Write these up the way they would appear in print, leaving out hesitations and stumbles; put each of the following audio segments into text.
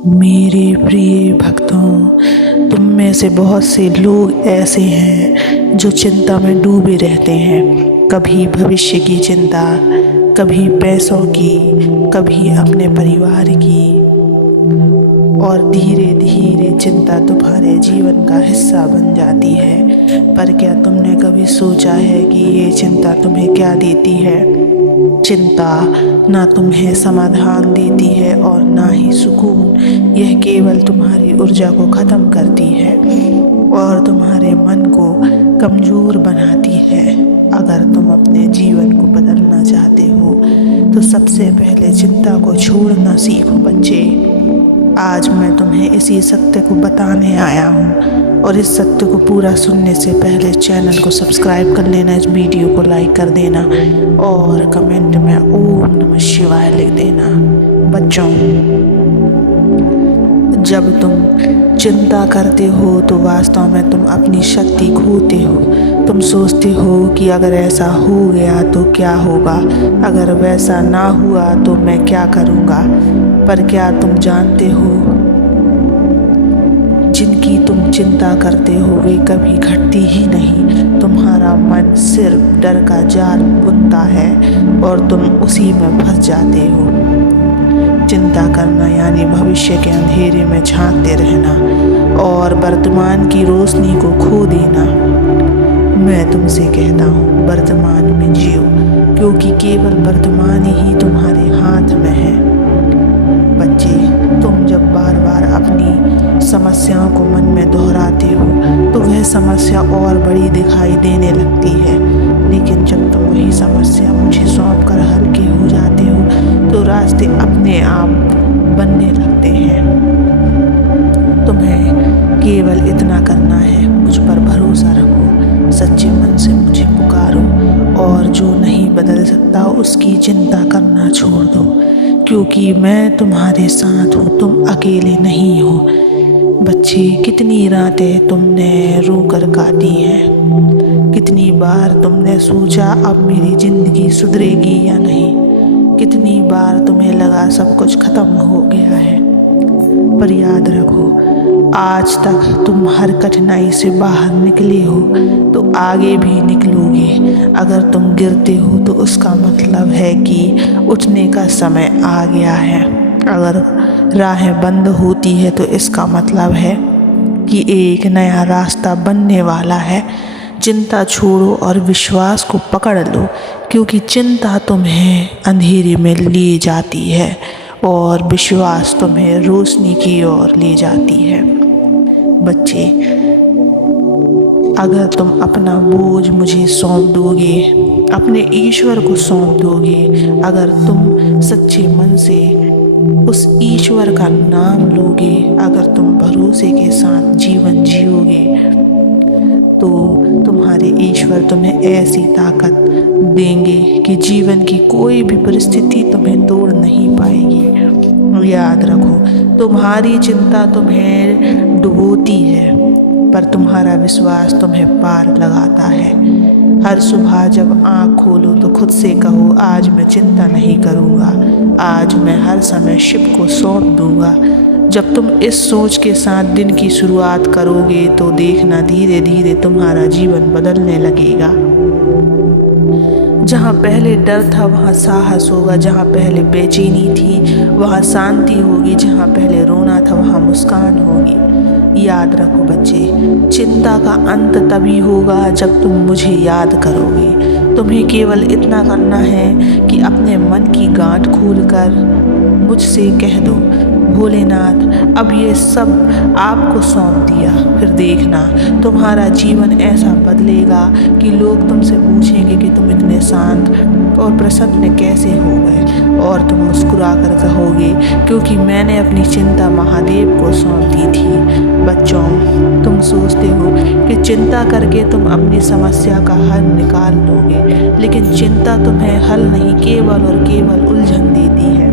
मेरे प्रिय भक्तों, तुम में से बहुत से लोग ऐसे हैं जो चिंता में डूबे रहते हैं। कभी भविष्य की चिंता, कभी पैसों की, कभी अपने परिवार की, और धीरे धीरे चिंता तुम्हारे जीवन का हिस्सा बन जाती है। पर क्या तुमने कभी सोचा है कि ये चिंता तुम्हें क्या देती है? चिंता ना तुम्हें समाधान देती है और ना ही सुकून। यह केवल तुम्हारी ऊर्जा को ख़त्म करती है और तुम्हारे मन को कमज़ोर बनाती है। अगर तुम अपने जीवन को बदलना चाहते हो तो सबसे पहले चिंता को छोड़ना सीखो बच्चे। आज मैं तुम्हें इसी सत्य को बताने आया हूँ, और इस सत्य को पूरा सुनने से पहले चैनल को सब्सक्राइब कर लेना, इस वीडियो को लाइक कर देना और कमेंट में ओम नमः शिवाय लिख देना। बच्चों, जब तुम चिंता करते हो तो वास्तव में तुम अपनी शक्ति खोते हो। तुम सोचते हो कि अगर ऐसा हो गया तो क्या होगा, अगर वैसा ना हुआ तो मैं क्या करूँगा। पर क्या तुम जानते हो, जिनकी तुम चिंता करते हो वे कभी घटती ही नहीं। तुम्हारा मन सिर्फ डर का जाल बुनता है और तुम उसी में फंस जाते हो। चिंता करना यानी भविष्य के अंधेरे में झांकते रहना और वर्तमान की रोशनी को खो देना। मैं तुमसे कहता हूँ, वर्तमान में जियो, क्योंकि केवल वर्तमान ही तुम्हारे हाथ में है। बच्चे, तुम जब बार बार अपनी समस्याओं को मन में दोहराते हो तो वह समस्या और बड़ी दिखाई देने लगती है। लेकिन जब तुम वही समस्या मुझे सौंप कर हल्के हो जाते हो तो रास्ते अपने आप बनने लगते हैं। तुम्हें केवल इतना करना है, मुझ पर भरोसा रखो, सच्चे मन से मुझे पुकारो और जो नहीं बदल सकता उसकी चिंता करना छोड़ दो, क्योंकि मैं तुम्हारे साथ हूँ, तुम अकेले नहीं हो। बच्चे, कितनी रातें तुमने रोकर काटी हैं? कितनी बार तुमने सोचा अब मेरी ज़िंदगी सुधरेगी या नहीं? कितनी बार तुम्हें लगा सब कुछ ख़त्म हो गया है? पर याद रखो, आज तक तुम हर कठिनाई से बाहर निकले हो तो आगे भी निकलोगे। अगर तुम गिरते हो तो उसका मतलब है कि उठने का समय आ गया है। अगर राहें बंद होती है तो इसका मतलब है कि एक नया रास्ता बनने वाला है। चिंता छोड़ो और विश्वास को पकड़ लो, क्योंकि चिंता तुम्हें अंधेरे में ले जाती है और विश्वास तुम्हें रोशनी की ओर ले जाती है। बच्चे, अगर तुम अपना बोझ मुझे सौंप दोगे, अपने ईश्वर को सौंप दोगे, अगर तुम सच्चे मन से उस ईश्वर का नाम लोगे, अगर तुम भरोसे के साथ जीवन जियोगे तो तुम्हारे ईश्वर तुम्हें ऐसी ताकत देंगे कि जीवन की कोई भी परिस्थिति तुम्हें तोड़ नहीं पाएगी। याद रखो, तुम्हारी चिंता तुम्हें डुबोती है पर तुम्हारा विश्वास तुम्हें पार लगाता है। हर सुबह जब आँख खोलो तो खुद से कहो, आज मैं चिंता नहीं करूँगा, आज मैं हर समय शिव को सौंप दूँगा। जब तुम इस सोच के साथ दिन की शुरुआत करोगे तो देखना धीरे धीरे तुम्हारा जीवन बदलने लगेगा। जहाँ पहले डर था वहाँ साहस होगा, जहाँ पहले बेचैनी थी वहाँ शांति होगी, जहाँ पहले रोना था वहाँ मुस्कान होगी। याद रखो बच्चे, चिंता का अंत तभी होगा जब तुम मुझे याद करोगे। तुम्हें केवल इतना करना है कि अपने मन की गांठ खोलकर मुझसे कह दो, भोलेनाथ अब ये सब आपको सौंप दिया। फिर देखना तुम्हारा जीवन ऐसा बदलेगा कि लोग तुमसे पूछेंगे कि तुम इतने शांत और प्रसन्न कैसे हो गए, और तुम मुस्कुरा कर कहोगे क्योंकि मैंने अपनी चिंता महादेव को सौंप दी थी। बच्चों, तुम सोचते हो कि चिंता करके तुम अपनी समस्या का हल निकाल लोगे, लेकिन चिंता तुम्हें हल नहीं, केवल और केवल उलझन देती है।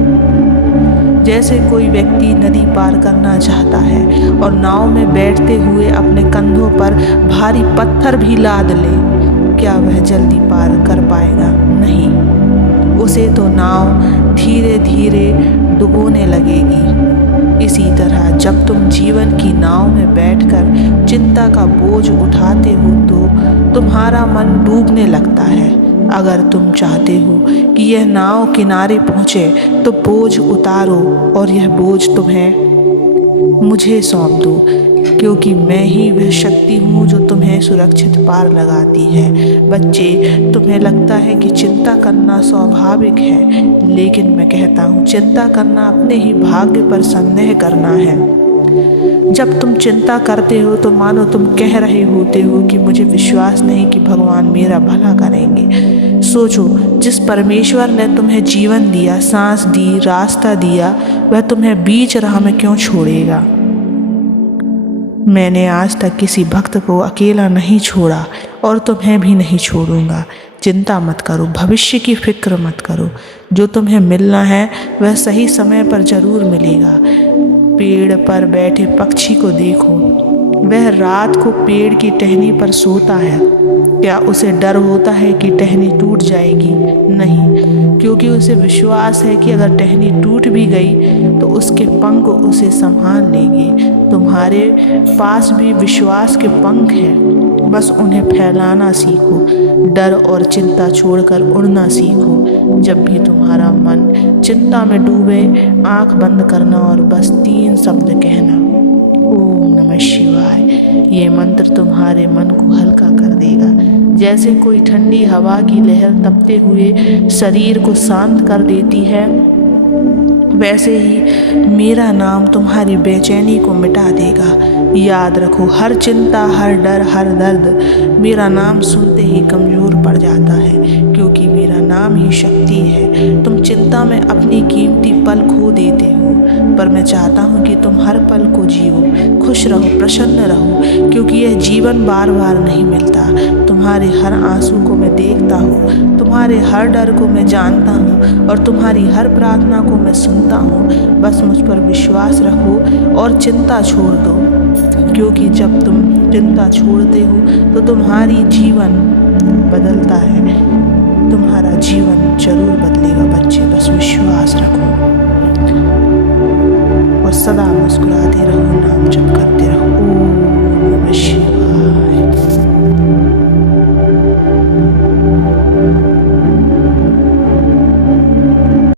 जैसे कोई व्यक्ति नदी पार करना चाहता है और नाव में बैठते हुए अपने कंधों पर भारी पत्थर भी लाद ले, क्या वह जल्दी पार कर पाएगा? नहीं, उसे तो नाव धीरे धीरे डुबोने लगेगी। इसी तरह जब तुम जीवन की नाव में बैठकर चिंता का बोझ उठाते हो तो तुम्हारा मन डूबने लगता है। अगर तुम चाहते हो कि यह नाव किनारे पहुँचे तो बोझ उतारो और यह बोझ तुम्हें मुझे सौंप दो, क्योंकि मैं ही वह शक्ति हूँ जो तुम्हें सुरक्षित पार लगाती है। बच्चे, तुम्हें लगता है कि चिंता करना स्वाभाविक है, लेकिन मैं कहता हूँ चिंता करना अपने ही भाग्य पर संदेह करना है। जब तुम चिंता करते हो तो मानो तुम कह रहे होते हो कि मुझे विश्वास नहीं कि भगवान मेरा भला करेंगे। सोचो, जिस परमेश्वर ने तुम्हें जीवन दिया, सांस दी, रास्ता दिया, वह तुम्हें बीच राह में क्यों छोड़ेगा। मैंने आज तक किसी भक्त को अकेला नहीं छोड़ा और तुम्हें भी नहीं छोड़ूंगा। चिंता मत करो, भविष्य की फिक्र मत करो। जो तुम्हें मिलना है वह सही समय पर जरूर मिलेगा। पेड़ पर बैठे पक्षी को देखो, वह रात को पेड़ की टहनी पर सोता है। क्या उसे डर होता है कि टहनी टूट जाएगी? नहीं, क्योंकि उसे विश्वास है कि अगर टहनी टूट भी गई तो उसके पंख उसे संभाल लेंगे। तुम्हारे पास भी विश्वास के पंख हैं, बस उन्हें फैलाना सीखो। डर और चिंता छोड़कर उड़ना सीखो। जब भी तुम्हारा मन चिंता में डूबे, आंख बंद करना और बस 3 शब्द कहना, ओम नमः शिवाय। ये मंत्र तुम्हारे मन को हल्का कर देगा। जैसे कोई ठंडी हवा की लहर तपते हुए शरीर को शांत कर देती है, वैसे ही मेरा नाम तुम्हारी बेचैनी को मिटा देगा। याद रखो, हर चिंता, हर डर, हर दर्द मेरा नाम सुनते ही कमज़ोर पड़ जाता है, क्योंकि मेरा नाम ही शक्ति है। तुम चिंता में अपनी कीमती पल खो देते हो, पर मैं चाहता हूँ कि तुम हर पल को जियो, खुश रहो, प्रसन्न रहो, क्योंकि यह जीवन बार बार नहीं मिलता। तुम्हारे हर आंसू को मैं देखता हूँ, तुम्हारे हर डर को मैं जानता हूँ और तुम्हारी हर प्रार्थना को मैं सुनता हूँ। बस मुझ पर विश्वास रखो और चिंता छोड़ दो, क्योंकि जब तुम चिंता छोड़ते हो तो तुम्हारी जीवन बदलता है। तुम्हारा जीवन जरूर बदलेगा बच्चे, बस विश्वास रखो और सदा मुस्कुराते